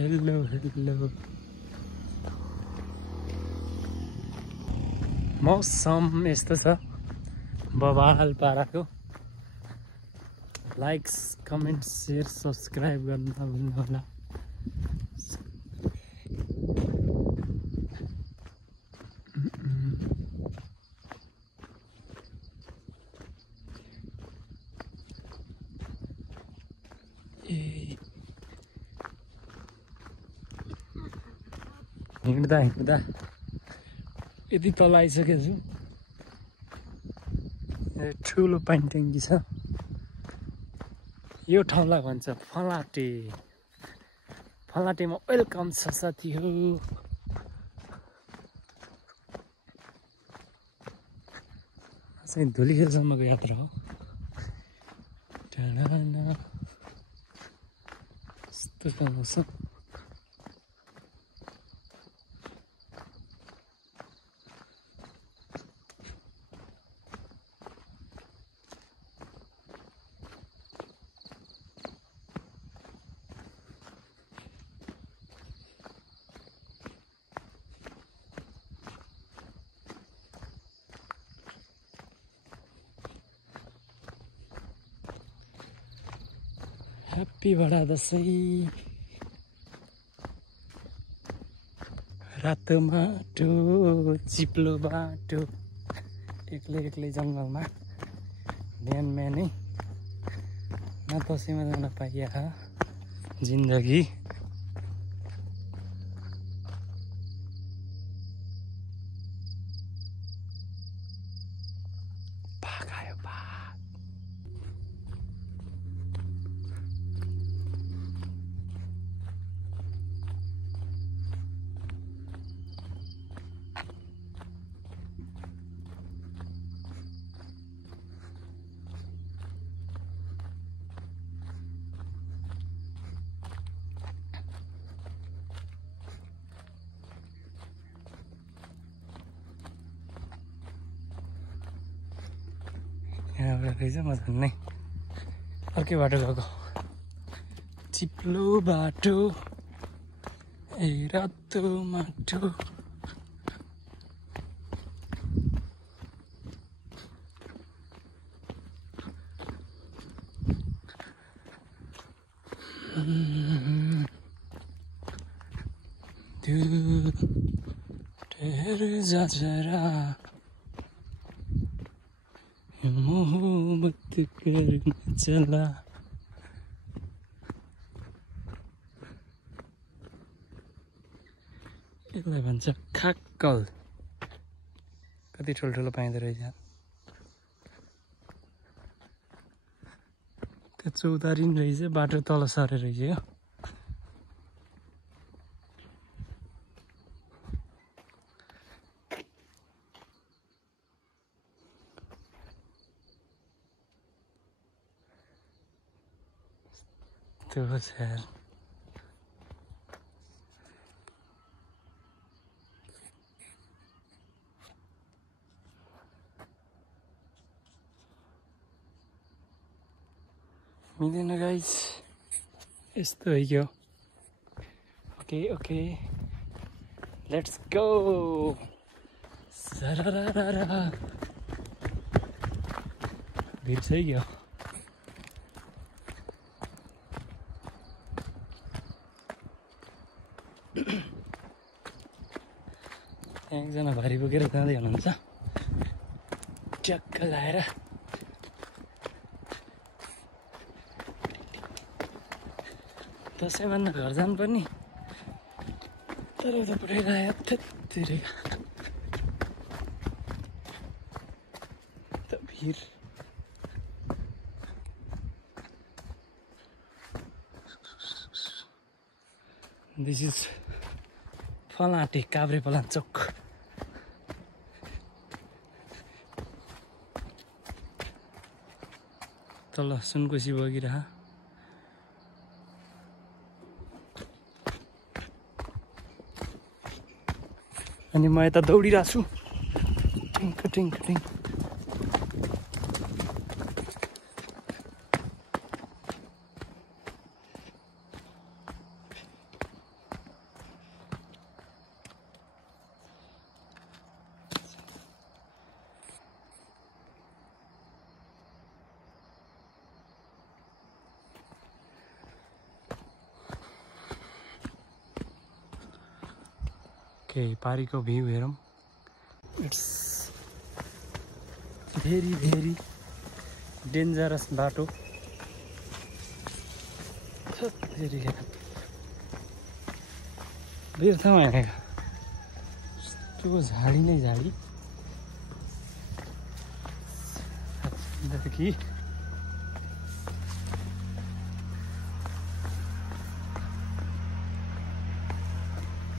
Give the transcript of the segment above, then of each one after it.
hello hello मौसम यस्तो छ बवाल पाराको लाइक्स कमेन्ट शेयर सब्सक्राइब गर्न नभुल्नु होला हिँड्दा हिँड्दा यति तल आइसकेको छु ठुलो पानी ट्याङ्की छ यो ठाउँलाई भन्छ फलाटे फलाटेमा वेलकम छ साथीहरू चाहिँ धुलीखेलसम्मको यात्रा हो यस्तो ठाउँ छ ह्याप्पी बडा दसैँ रातो माटो चिप्लो बाटो एक्लै एक्लै जङ्गलमा बिहान बिहानै न दसैँमा जान पाइया जिन्दगी यहाँबाट रहेछ म झन्नै अर्कै बाटो गएको चिप्लो बाटो ए रातो माटो ठहर जा जरा मोहब्बत करने चला यसलाई भन्छ खाक्कल कति ठुल्ठुलो पाइँदो रहेछ त्यो चौतारी नि रहेछ बाटो तल सरेर रहेछ हो त्यो यार मिल्दैन गाइस यस्तो है क्या ओके ओके लेट्स गो सरारारा भिड छ है क्या एकजना भारी बोकेर जाँदै हुनुहुन्छ ट्याक्क लाएर दसैँ मान्न घर जानुपर्ने तर उता पुऱ्याइरहेको त्यतिरेका त भिड दिस इज फलाटे काभ्रेपलाञ्चोक तल सुनकोशी बगिरह अनि म यता दौडिरहेको छु टिङ्क टिङ्क टिङ्क ओके पारीको भ्यू हेरौँ इट्स भेरी भेरी डेन्जरस बाटो बिर्थामा हिँडेको त्यो झाडी नै झाडी कि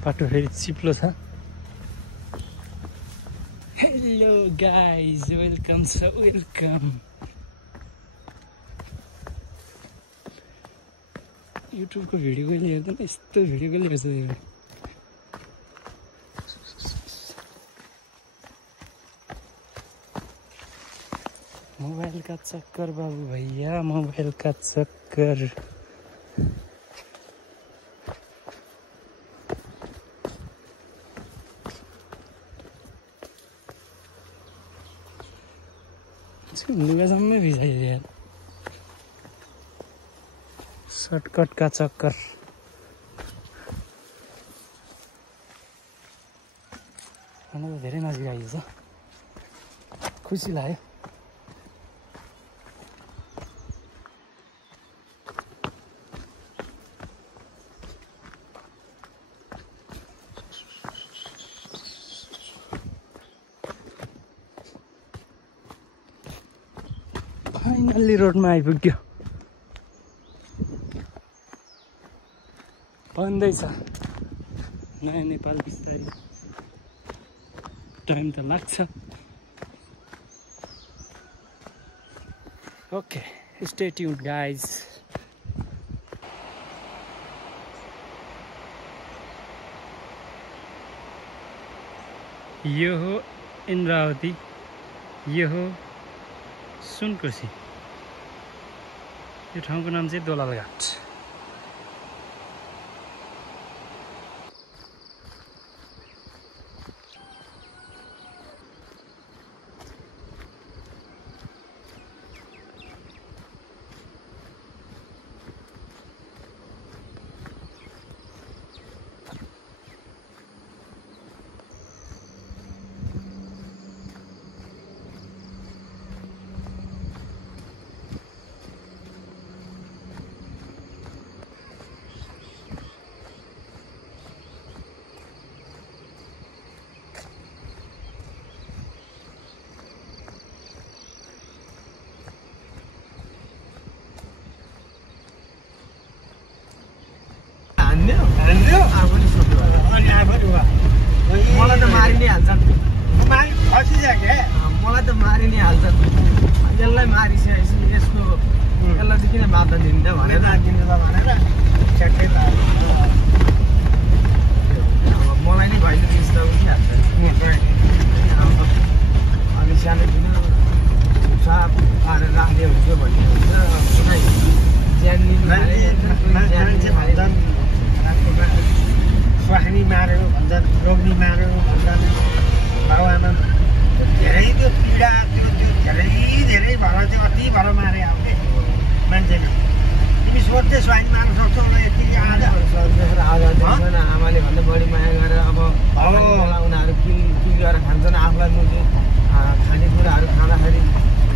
बाटो फेरि चिप्लो छ हेलो गाइज वेलकम छ वेलकम युट्युबको भिडियो कहिले हेर्दैन यस्तो भिडियो कहिले हेर्छ मोबाइल का चक्कर बाबू भैया मोबाइल का चक्कर लुगा जम्मै भिजाइदियो यार सर्टकट का चक्कर खाना त धेरै नजिक आइन्छ खुसी लाग्यो फाइनल्ली रोडमा आइपुग्यो बन्दैछ नयाँ नेपाल बिस्तारै टाइम त लाग्छ ओके स्टे ट्युन्ड गाइज यो हो इन्द्रावती यो हो सुनकोशी यो ठाउँको नाम चाहिँ दोलालघाट मलाई त मारि नै हाल्छन् मलाई त मारि नै हाल्छन् यसलाई मारिसकेपछि यसको यसलाई चाहिँ किन बाधा दिन्छ भनेर मलाई नै भइले चिज त उठिहाल्छ अनि सानोतिनो साप पारेर राख्दै हुन्थ्यो भन्ने हुन्छ कुनै ज्यान स्वास्नी मार्यो भन्छन् रोग्नी मार्यो भन्छन् बाबुआमा धेरै त्यो पीडा त्यो धेरै भएर त्यो अति भएर मारे आउने मान्छेले तिमी सोध्दै स्वास्नी मार्न सक्छौ होला यति आज आमाले भन्दा बढी माया गरेर अब उनीहरू किल गरेर खान्छन् आफूलाई मुझे खानेकुराहरू खाँदाखेरि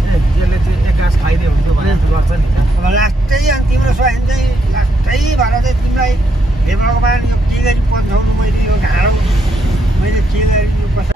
त्यसले चाहिँ एकास खाइदियो हुन्थ्यो भनेर गर्छ नि त अब लास्टै अनि तिम्रो स्वास्नी चाहिँ लास्टै भएर चाहिँ तिमीलाई हे भगवान् यो के गरी पन्छाउनु मैले यो घाँडो मैले के गरी यो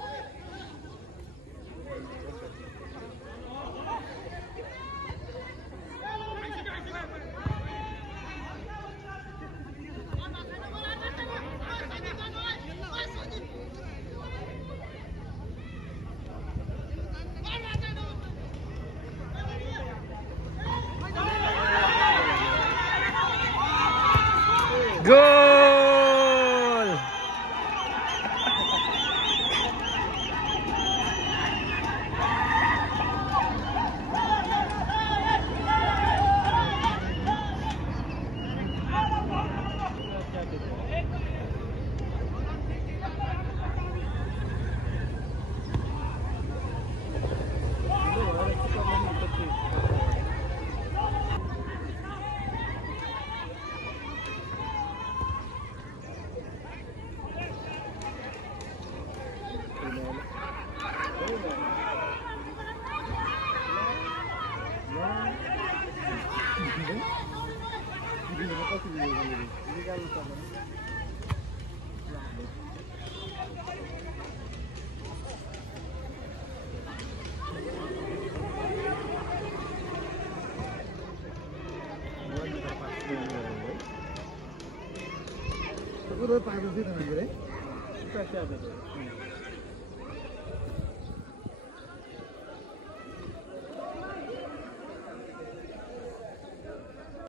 गोल उनीहरू पाएको थियो तपाईँले